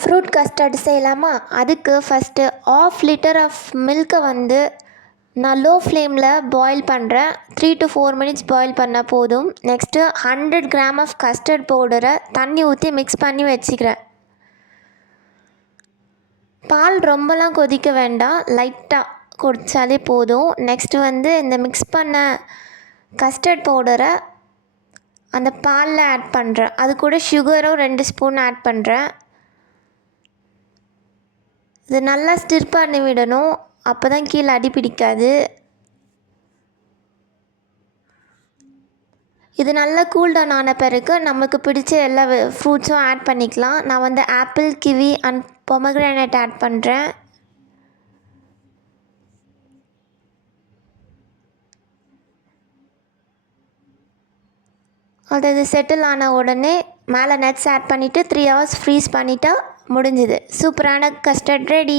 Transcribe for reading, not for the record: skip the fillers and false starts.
Fruit custard செய்யலாமா? அதுக்கு first 1/2 litre of மில்க்கை வந்து நான் லோ ஃப்ளேமில் பாயில் பண்ணுறேன். 3 to 4 மினிட்ஸ் பாயில் பண்ணால் போதும். நெக்ஸ்ட்டு 100 கிராம் ஆஃப் கஸ்டர்ட் பவுடரை தண்ணி ஊற்றி மிக்ஸ் பண்ணி வச்சுக்கிறேன். பால் ரொம்பலாம் கொதிக்க வேண்டாம், லைட்டாக கொதிச்சாலே போதும். நெக்ஸ்ட்டு வந்து இந்த மிக்ஸ் பண்ண கஸ்டர்ட் பவுடரை அந்த பாலில் ஆட் பண்ணுறேன். அது கூட சுகரும் 2 ஸ்பூன் ஆட் பண்ணுறேன். இது நல்லா ஸ்டிர் பண்ணி விடணும், அப்போ தான் கீழே அடி பிடிக்காது. இது நல்லா கூல்டவுன் ஆன பிறகு நமக்கு பிடிச்ச எல்லா ஃப்ரூட்ஸும் ஆட் பண்ணிக்கலாம். நான் வந்து apple, kiwi and pomegranate add பண்ணுறேன். அது செட்டில் ஆன உடனே மேலே நட்ஸ் ஆட் பண்ணிவிட்டு 3 hours ஃப்ரீஸ் பண்ணிட்டா முடிஞ்சுது. சூப்பரான கஸ்டர்ட் ரெடி.